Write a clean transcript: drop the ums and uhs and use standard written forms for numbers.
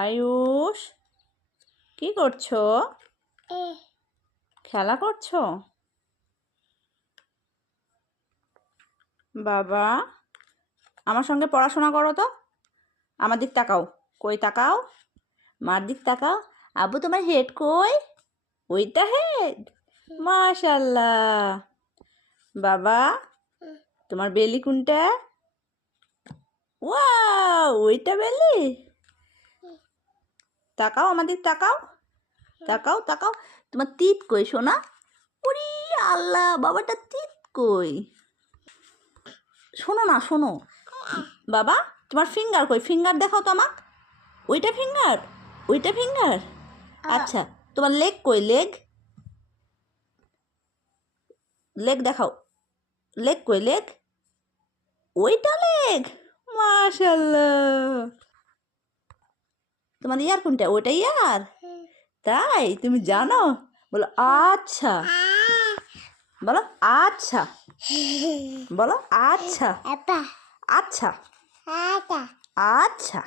আয়ুষ, কি করছো? খেলা করছো? বাবা, আমার সঙ্গে পড়াশোনা করো তো। আমার দিক তাকাও। কই তাকাও? মার দিক তাকাও। আব্বু, তোমার হেড কই? ওইটা হেড? মাশাল্লাহ। বাবা, তোমার বেলি কোনটা? ওয়াও, ওইটা বেলি? তাকাও, আমার দিক তাকাও। তাকাও তাকাও। তোমার তিত কই সোনা? ওরে আল্লাহ, বাবাটা তিত কই? শোনো না, শোনো বাবা, তোমার ফিঙ্গার কই? ফিঙ্গার দেখাও তো আমার। ওইটা ফিঙ্গার? ওইটা ফিঙ্গার? আচ্ছা, তোমার লেগ কই? লেগ, লেগ দেখাও। লেগ কই? লেগ? ওইটা লেগ? মাশাল্লাহ। তোমার ইয়ার কোনটা? ওইটা ইয়ার? তাই তুমি জানো? বলো আচ্ছা। বলো আচ্ছা। বলো আচ্ছা। আচ্ছা। আচ্ছা।